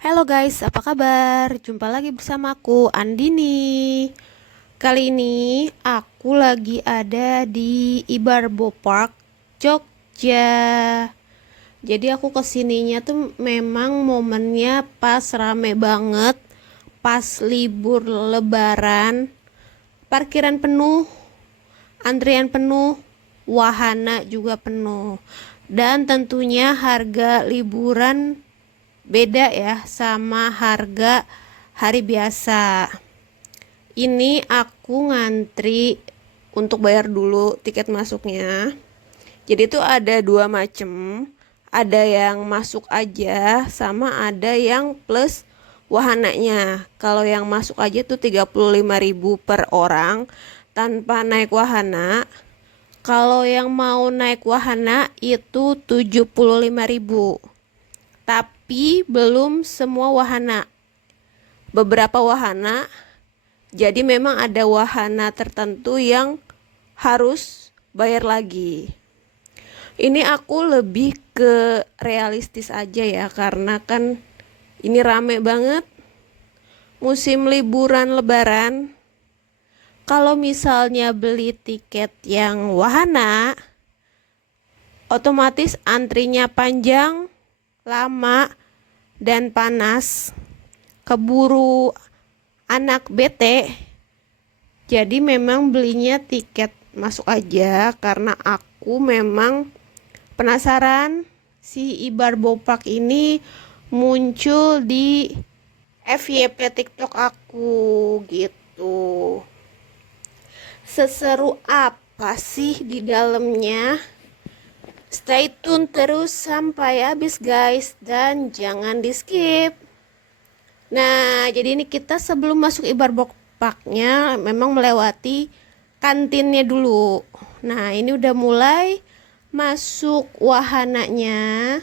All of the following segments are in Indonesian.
Halo guys, apa kabar? Jumpa lagi bersamaku Andini. Kali ini aku lagi ada di Ibarbo Park, Jogja. Jadi aku kesininya tuh memang momennya pas rame banget, pas libur lebaran, parkiran penuh, antrian penuh, wahana juga penuh. Dan tentunya harga liburan beda ya sama harga hari biasa. Ini aku ngantri untuk bayar dulu tiket masuknya. Jadi itu ada dua macem. Ada yang masuk aja sama ada yang plus wahananya. Kalau yang masuk aja tuh 35.000 per orang tanpa naik wahana. Kalau yang mau naik wahana itu 75.000. Tapi belum semua wahana. Beberapa wahana, jadi memang ada wahana tertentu yang harus bayar lagi. Ini aku lebih ke realistis aja ya, karena kan ini rame banget musim liburan lebaran. Kalau misalnya beli tiket yang wahana, otomatis antrinya panjang, lama, dan panas. Keburu anak bete. Jadi memang belinya tiket masuk aja karena aku memang penasaran si Ibarbo Park ini muncul di FYP TikTok aku gitu. Seseru apa sih di dalamnya? Stay tune terus sampai habis guys, dan jangan di skip. Nah, jadi ini kita sebelum masuk Ibarbo Parknya memang melewati kantinnya dulu. Nah, ini udah mulai masuk wahananya.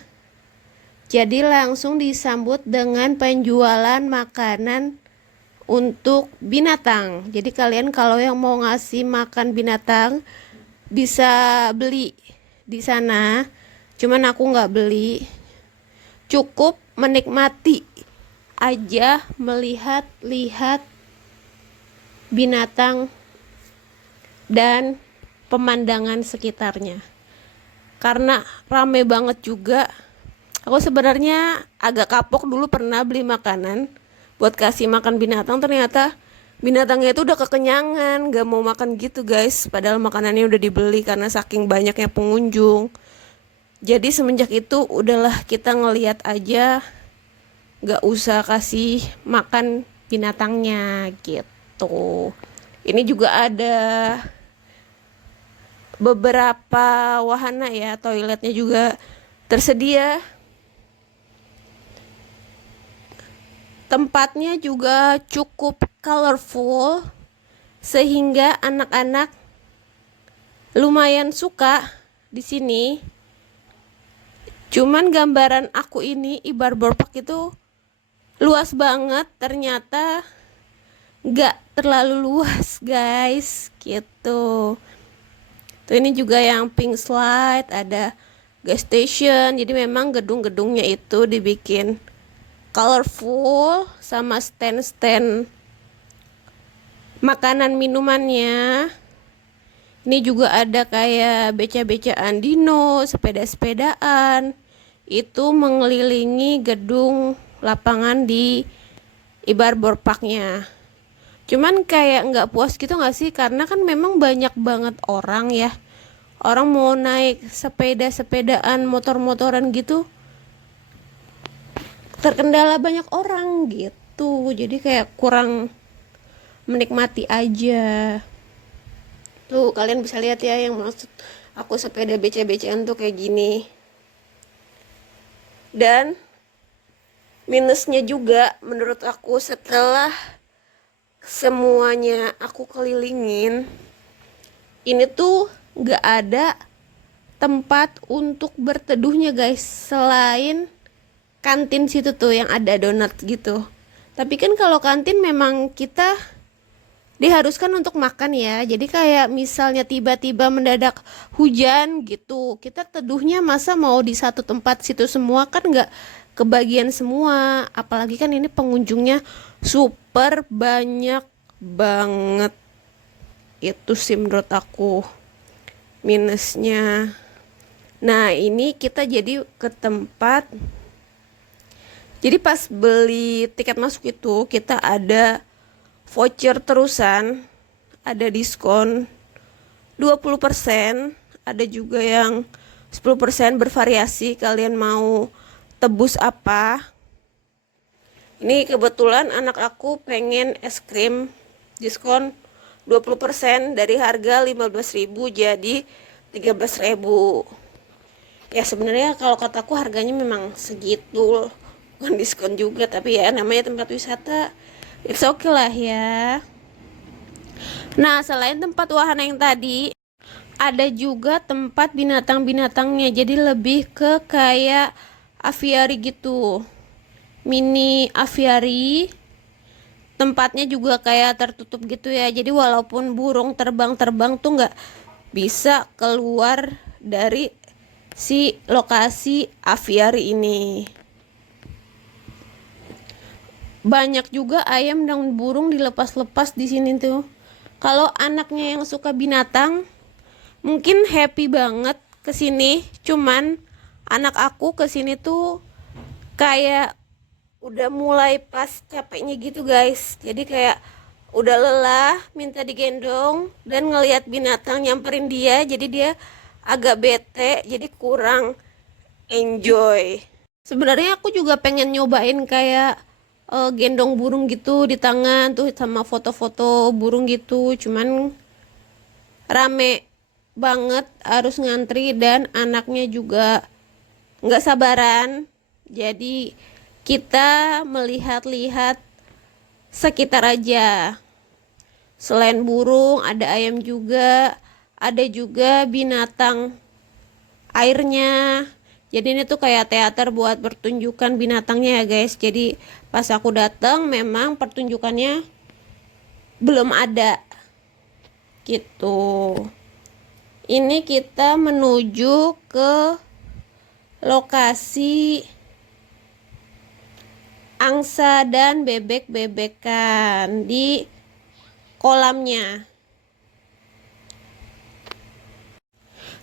Jadi langsung disambut dengan penjualan makanan untuk binatang. Jadi kalian kalau yang mau ngasih makan binatang bisa beli di sana. Cuman aku nggak beli. Cukup menikmati aja, melihat-lihat binatang dan pemandangan sekitarnya. Karena rame banget juga. Aku sebenarnya agak kapok, dulu pernah beli makanan buat kasih makan binatang, ternyata binatangnya itu udah kekenyangan, gak mau makan gitu guys. Padahal makanannya udah dibeli karena saking banyaknya pengunjung. Jadi semenjak itu udahlah kita ngelihat aja, gak usah kasih makan binatangnya gitu. Ini juga ada beberapa wahana ya, toiletnya juga tersedia. Tempatnya juga cukup colorful sehingga anak-anak lumayan suka di sini. Cuman gambaran aku ini Ibarbo Park itu luas banget, ternyata nggak terlalu luas guys gitu. Tuh ini juga yang pink slide, ada gas station. Jadi memang gedung-gedungnya itu dibikin colorful sama stand-stand makanan minumannya. Ini juga ada kayak beca-becaan dino, sepeda-sepedaan. Itu mengelilingi gedung lapangan di Ibarbo Parknya. Cuman kayak nggak puas gitu nggak sih? Karena kan memang banyak banget orang ya. Orang mau naik sepeda-sepedaan, motor-motoran gitu, terkendala banyak orang gitu. Jadi kayak kurang menikmati aja. Tuh kalian bisa lihat ya yang maksud aku sepeda becek-becekan tuh kayak gini. Dan minusnya juga menurut aku, setelah semuanya aku kelilingin, ini tuh gak ada tempat untuk berteduhnya guys, selain kantin situ tuh yang ada donat gitu. Tapi kan kalau kantin memang kita diharuskan untuk makan ya. Jadi kayak misalnya tiba-tiba mendadak hujan gitu, kita teduhnya masa mau di satu tempat situ semua, kan nggak kebagian semua. Apalagi kan ini pengunjungnya super banyak banget. Itu sih menurut aku minusnya. Nah ini kita jadi ke tempat, jadi pas beli tiket masuk itu kita ada voucher terusan, ada diskon 20%, ada juga yang 10%, bervariasi kalian mau tebus apa. Ini kebetulan anak aku pengen es krim, diskon 20% dari harga 15.000 jadi 13.000. Ya sebenarnya kalau kataku harganya memang segitu, bukan diskon juga, tapi ya namanya tempat wisata, it's okay lah ya. Nah selain tempat wahana yang tadi, ada juga tempat binatang-binatangnya, jadi lebih ke kayak aviary gitu, mini aviary. Tempatnya juga kayak tertutup gitu ya, jadi walaupun burung terbang-terbang tuh nggak bisa keluar dari si lokasi aviary ini. Banyak juga ayam dan burung dilepas-lepas di sini tuh. Kalau anaknya yang suka binatang mungkin happy banget ke sini, cuman anak aku ke sini tuh kayak udah mulai pas capeknya gitu guys. Jadi kayak udah lelah minta digendong dan ngelihat binatang nyamperin dia, jadi dia agak bete, jadi kurang enjoy. Sebenarnya aku juga pengen nyobain kayak gendong burung gitu di tangan tuh, sama foto-foto burung gitu, cuman rame banget, harus ngantri dan anaknya juga nggak sabaran. Jadi kita melihat-lihat sekitar aja. Selain burung ada ayam juga, ada juga binatang airnya. Jadi ini tuh kayak teater buat pertunjukan binatangnya ya guys. Jadi pas aku datang memang pertunjukannya belum ada gitu. Ini kita menuju ke lokasi angsa dan bebek-bebekan di kolamnya.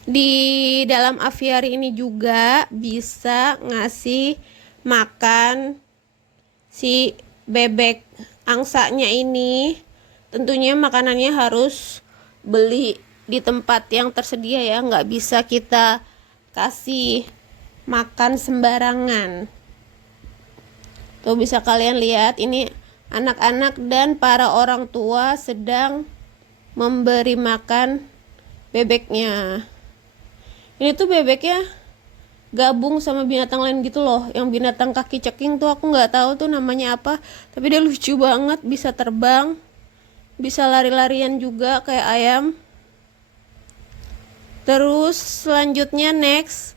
Di dalam aviary ini juga bisa ngasih makan si bebek angsanya ini. Tentunya makanannya harus beli di tempat yang tersedia ya, nggak bisa kita kasih makan sembarangan. Tuh bisa kalian lihat, ini anak-anak dan para orang tua sedang memberi makan bebeknya. Ini tuh bebeknya gabung sama binatang lain gitu loh. Yang binatang kaki ceking tuh aku nggak tahu tuh namanya apa, tapi dia lucu banget, bisa terbang, bisa lari-larian juga kayak ayam. Terus selanjutnya next,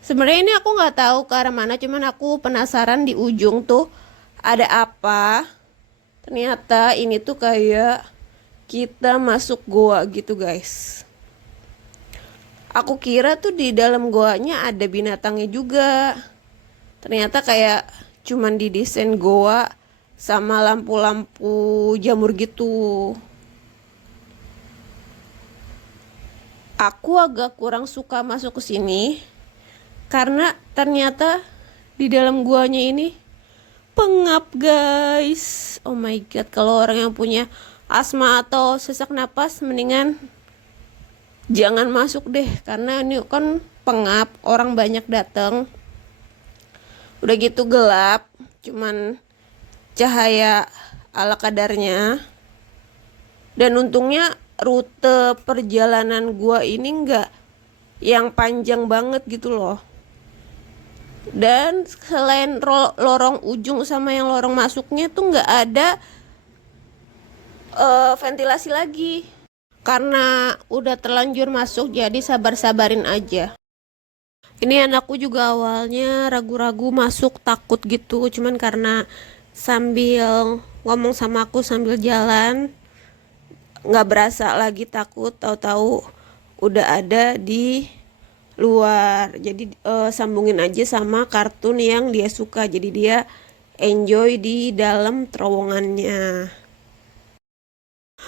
sebenarnya ini aku nggak tahu ke arah mana, cuman aku penasaran di ujung tuh ada apa. Ternyata ini tuh kayak kita masuk goa gitu guys. Aku kira tuh di dalam goanya ada binatangnya juga. Ternyata kayak cuman didesain goa sama lampu-lampu jamur gitu. Aku agak kurang suka masuk ke sini karena ternyata di dalam guanya ini pengap guys. Oh my god, kalau orang yang punya asma atau sesak napas mendingan jangan masuk deh, karena ini kan pengap, orang banyak datang. Udah gitu gelap, cuman cahaya ala kadarnya. Dan untungnya rute perjalanan gua ini enggak yang panjang banget gitu loh. Dan selain lorong ujung sama yang lorong masuknya tuh nggak ada ventilasi lagi. Karena udah terlanjur masuk, jadi sabar-sabarin aja. Ini anakku juga awalnya ragu-ragu masuk, takut gitu. Cuman karena sambil ngomong sama aku sambil jalan, nggak berasa lagi takut, tahu-tahu udah ada di luar. Jadi sambungin aja sama kartun yang dia suka, jadi dia enjoy di dalam terowongannya.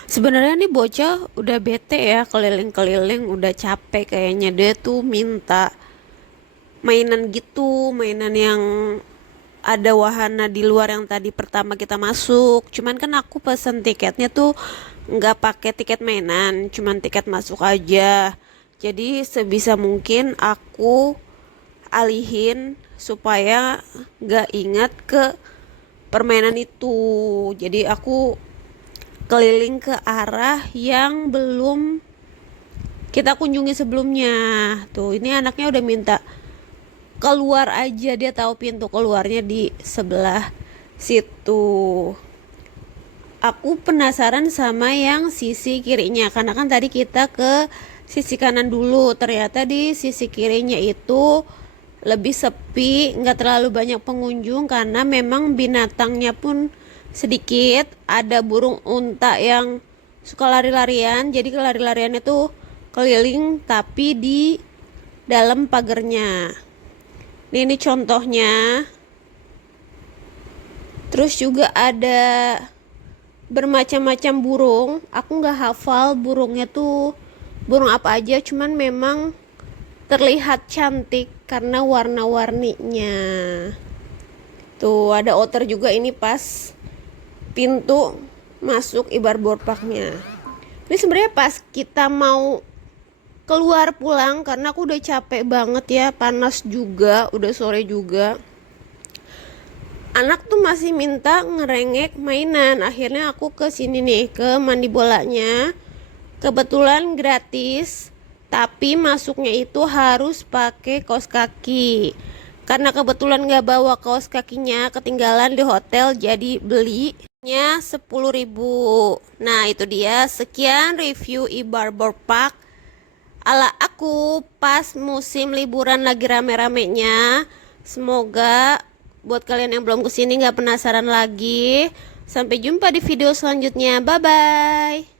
Sebenarnya nih bocah udah bete ya, keliling-keliling, udah capek kayaknya. Dia tuh minta mainan gitu, mainan yang ada wahana di luar yang tadi pertama kita masuk. Cuman kan aku pesen tiketnya tuh nggak pakai tiket mainan, cuman tiket masuk aja. Jadi sebisa mungkin aku alihin supaya nggak ingat ke permainan itu. Jadi aku keliling ke arah yang belum kita kunjungi sebelumnya. Tuh, ini anaknya udah minta keluar aja, dia tahu pintu keluarnya di sebelah situ. Aku penasaran sama yang sisi kirinya, karena kan tadi kita ke sisi kanan dulu. Ternyata di sisi kirinya itu lebih sepi, nggak terlalu banyak pengunjung karena memang binatangnya pun sedikit. Ada burung unta yang suka lari-larian, jadi lari-lariannya tuh keliling tapi di dalam pagarnya. Ini contohnya. Terus juga ada bermacam-macam burung. Aku nggak hafal burungnya tuh burung apa aja, cuman memang terlihat cantik karena warna-warninya. Tuh ada otter juga, ini pas pintu masuk Ibar Parknya. Ini sebenarnya pas kita mau keluar pulang karena aku udah capek banget ya, panas juga, udah sore juga. Anak tuh masih minta ngerengek mainan. Akhirnya aku ke sini nih, ke mandi bolanya. Kebetulan gratis, tapi masuknya itu harus pakai kaos kaki. Karena kebetulan nggak bawa kaos kakinya, ketinggalan di hotel, jadi belinya 10.000. Nah itu dia, sekian review Ibar Park ala aku pas musim liburan lagi rame-ramenya. Semoga buat kalian yang belum kesini nggak penasaran lagi. Sampai jumpa di video selanjutnya. Bye bye.